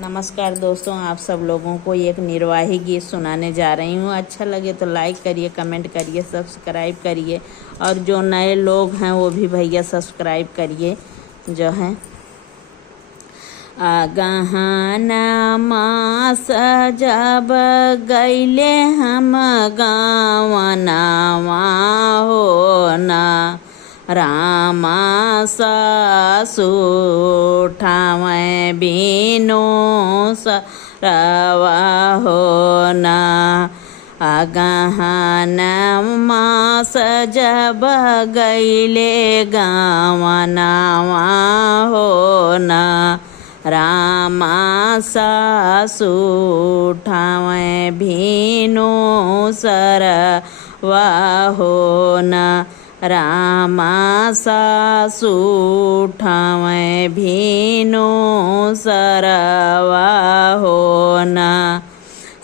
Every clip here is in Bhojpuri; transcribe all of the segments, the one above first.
नमस्कार दोस्तों, आप सब लोगों को एक निर्वाही गीत सुनाने जा रही हूँ। अच्छा लगे तो लाइक करिए, कमेंट करिए, सब्सक्राइब करिए और जो नए लोग हैं वो भी भैया सब्सक्राइब करिए। जो है गहना मास जब गईले हम गावनावा हो ना रामा सासुठावे बीनो सरवा हो ना गहना मास जब गईले गावनावा हो ना रामा सासुठावे भीनो सरवा हो ना रामा सासुठावे भीनो सरवा हो ना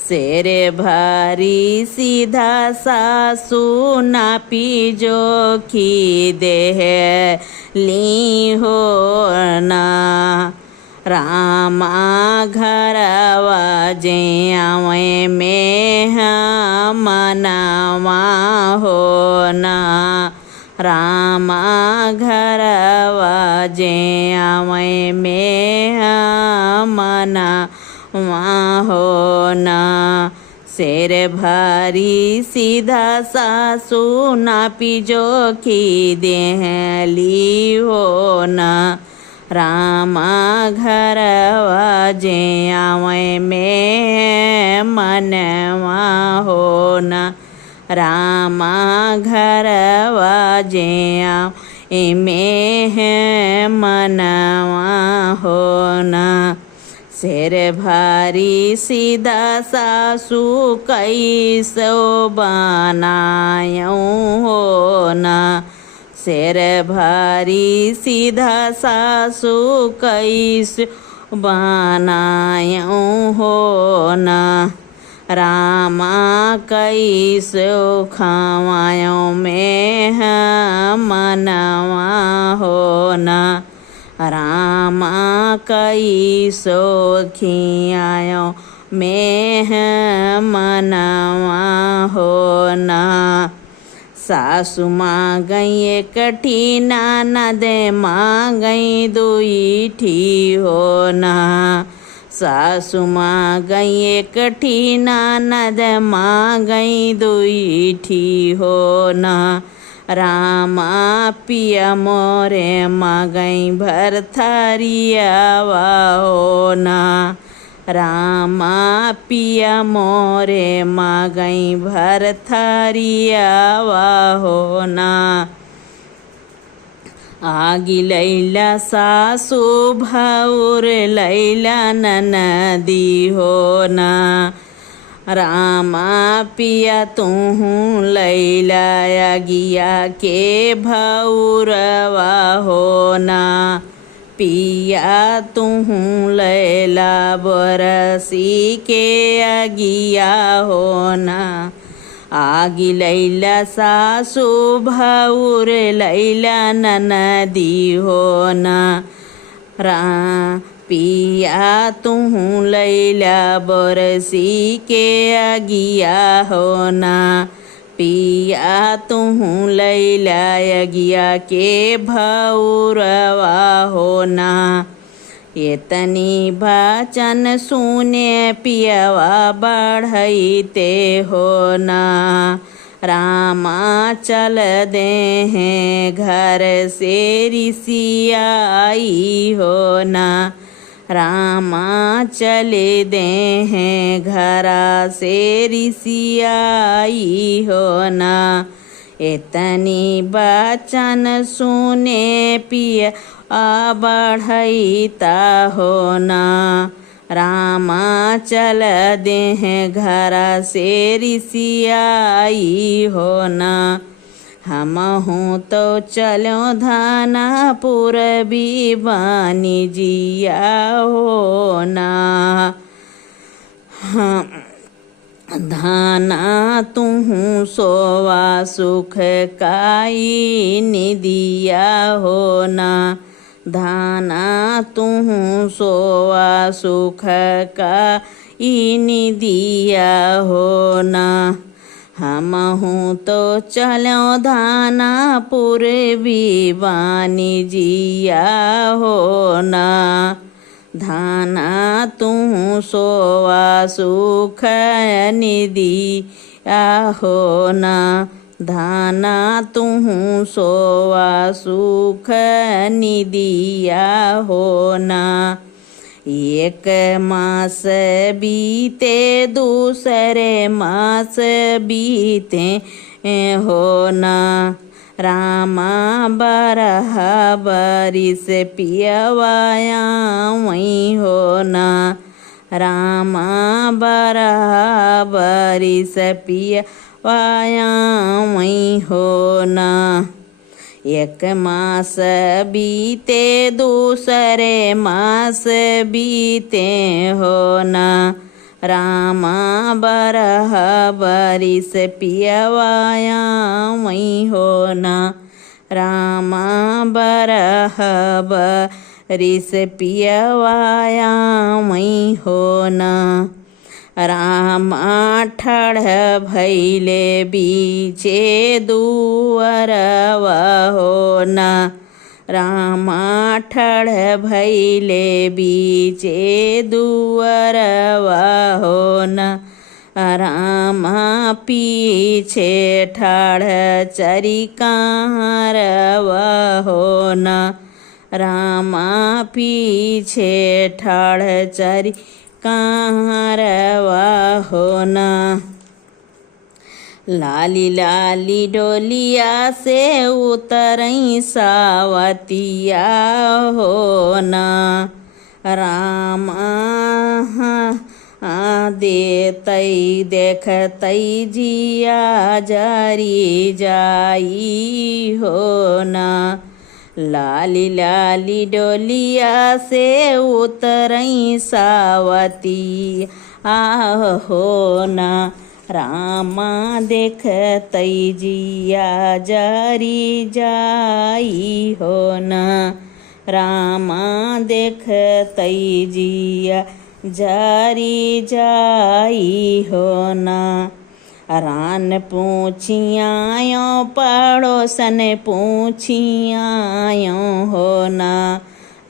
शेरे भारी सीधा सासु नापी जोखी देह ली हो ना रामा घरवा जे आवे में मनावा हो ना रामा घरवा जे आवे में मनावा हो ना शेर भारी सीधा सासु नापी जोखी देहली हो ना रामा घरवा जे आवे में मनवा हो ना रामा घरवा जे आवे में मनवा हो ना शेर भारी सीधा सासु कैसो बनायूं हो ना शेर भारी सीधा सासु कैसे बनायूं हो ना रामा कैसे खावायों में मनवा हो ना रामा कैसो खियायों में मनवा हो ना सासु माँ गई एकठी ननद माँ गई दुई ठी हो ना सासु माँ गई एकठी ननद माँ गई दुई ठी हो ना रामा पिया मोरे माँ गई भरथरियावा हो ना रामा पिया मोरे माँ गई भरथरियावा हो ना आगी लैला सासु भाउर लैला ननदी हो ना रामा पिया तुहूँ लैला अगिया के भाउरवा हो ना पिया तुहूँ लैला बरसी के अगिया हो ना आगी लैला सासु भाउर लैला ननदी हो ना पिया तुहूँ लैला बरसी के अगिया हो ना पिया तुहूँ लैला अगिया के भाउरवा हो ना एतनी बचन सुने पियवा बढ़ते हो ना रामा चल दे हैं घर से रिसियाई हो ना रामा चले दे हैं घरा से रिसियाई हो ना एतनी बचन सुने पिया बढ़ता हो ना रामा चल दे हैं घरा से रिसियाई हो ना हम हूँ तो चलो धानापुर भी बानी जिया हो ना धाना तुहूँ सोवा सुख काई निदिया हो ना धाना तुहु सोवा सुख का निदिया हो ना। हमहू तो चलो धाना पूर्वी बानी जिया हो ना। धाना तुहु सोवा सुख निदिया हो ना। धाना तुहु सोवा सुख निदिया हो ना। एक मास बीते दूसरे मास बीते हो ना। रामा बरह बरिस पियवाया वही हो ना। रामा बरह बरिस पियवाया वही हो ना। एक मास बीते दूसरे मास बीते हो ना। रामा बरह बरिस पियवाया वही हो ना। रामा बरह बरिस पियवाया वही हो ना। रामा ठड़ भैले बीचे दुअरवा हो ना। रामा ठड़ भैले बीचे दुअरवा हो ना। रामा पीछे ठाड़ चरिकारवा हो ना। रामा पीछे ठाड़ चरिकारवा हो ना। लाली लाली डोलिया से उतरई सावतिया हो ना। रामा देतई देखतई जिया जरी जाई हो ना। लाली लाली डोलिया से उतरई सावतिया हो ना। रामा देखतई जिया जरी जाई हो ना। रामा देखतई जिया जरी जाई हो ना। रान पूछियायो पड़ोसन पूछियायो हो ना।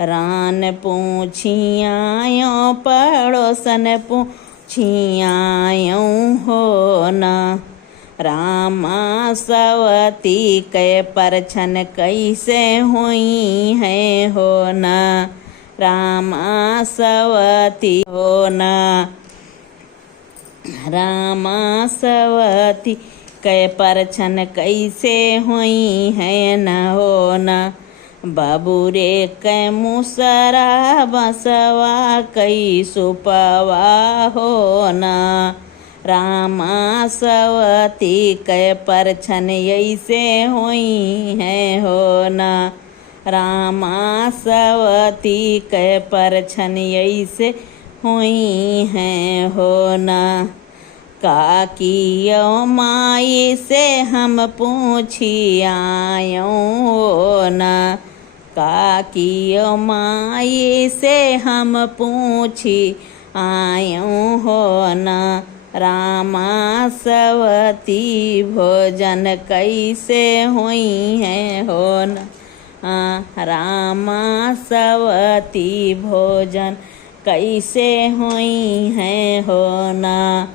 रान पूछियायो पड़ोसन पूछियायो हो ना। रामा सवती के परछन कैसे हुई है हो ना। रामा सवती हो ना। रामा सवती के परछन कैसे हुई है न हो ना। बाबूरे कै मुसरा बसवा कई सुपवा हो ना। रामा सवती कै परछन ऐसे हुई है हो ना। रामा सवती कै परछन ऐसे हुई है हो ना। काकियो माई से हम पूछी आयो हो ना। काकियो माई से हम पूछी आयो हो ना। रामा सवती भोजन कैसे हुई है हो ना। रामा सवती भोजन कैसे हुई है हो ना।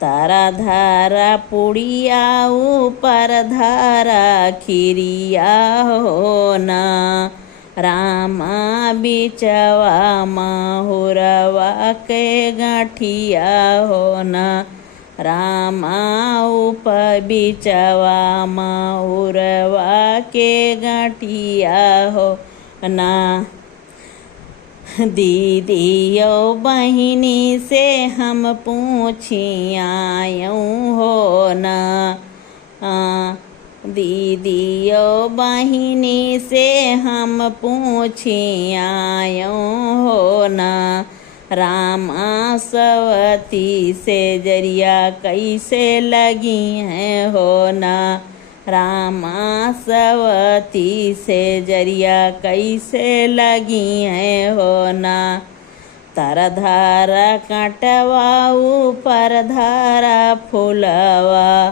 तारा धारा पुड़िया ऊपर धारा खिरिया हो ना। रामा बिचवा माहुरवा के गाठिया हो ना। रामा ऊपर बिचवा माहुरवा के गाठिया हो ना। दीदियो बहिनी से हम पूछी आयो हो ना। दीदियो बहिनी से हम पूछी आयो हो ना। रामा सवती से जरिया कैसे लगी है हो ना। रामा सवती से जरिया कैसे लगी है हो ना। तर धारा काटवा ऊपर धारा फूलवा,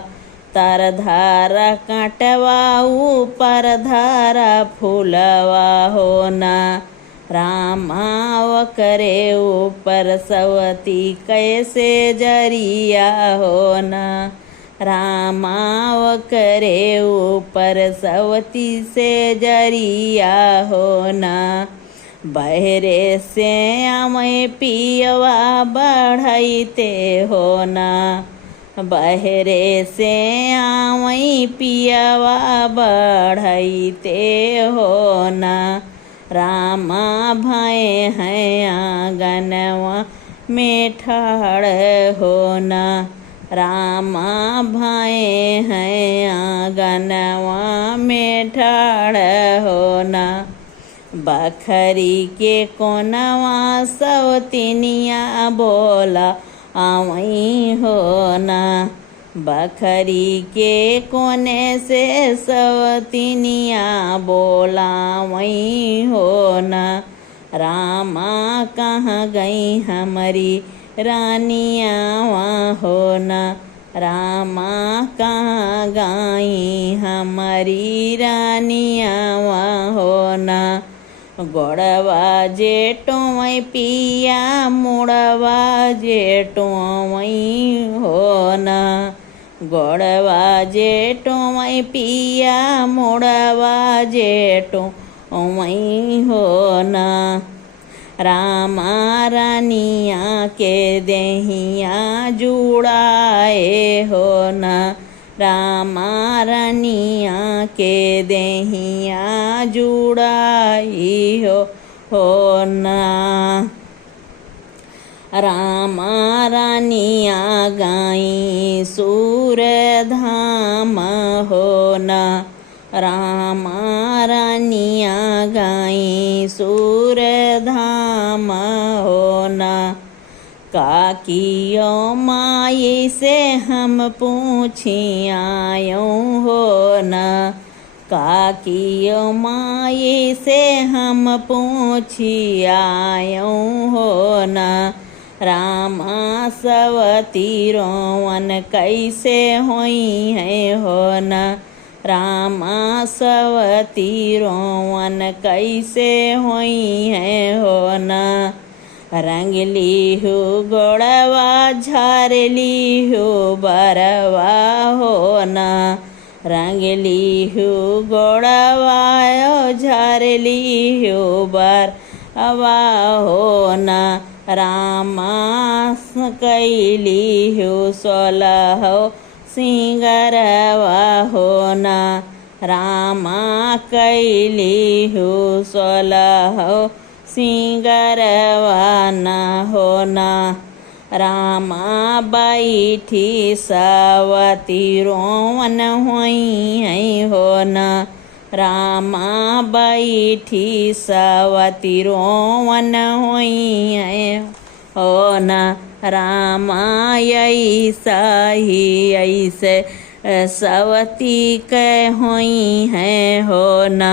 तर धारा काटवा ऊपर धारा फूलवा हो ना। रामा करे ऊपर सवती कैसे जरिया हो ना। रामा करे ऊपर सवती से जरिया हो ना। बहरे से आमय पियवा बढ़ैते हो ना। बहरे से आमय पियवा बढ़ैते हो ना। रामा भय हैं आंगनवा में ठाड़ हो ना। रामा भय हैं आंगनवा में ठाड़ हो ना। बखरी के कोनवा सवतिनिया बोला आवई हो ना। बखरी के कोने से सवतिनिया बोलावई हो ना। रामा कहाँ गई हमारी रानिया वहाँ हो ना। रामा कहाँ गई हमारी रानिया वहाँ हो ना। गोड़वा जेठो वही पिया मुड़वा जेठो वही हो ना। गोड़वा जेठो वही पिया मुड़वा जेठो वही हो ना। रामा रानिया के देहिया जुड़ाए हो ना। रामा रानिया के देहिया जुड़ाई हो ना। रामा रानिया गाई सूर धाम हो ना। रामा रानिया गाई सूर धाम हो ना। काकियो माई से हम पूछी आयो हो ना। काकियो माई से हम पूछी आयो हो ना। रामा सवती रोवन कैसे होई है हो ना। रामा सवती रोवन कैसे होई है हो ना। रंगली हो गोड़वा झारली हो बरवा हो ना। रंगली हो गोड़वा झारली हो बरवा हो ना। रामा कैली हो सोलह सिंगरवा हो ना। रामा कैली हो सोलह सिंगरवा ना हो ना। रामा बैठी सवती रोवन होई है हो ना। रामा बैठी सवती रोवन होई है हो ना। रामा ऐसा ही ऐसे सवती के होई है हो ना।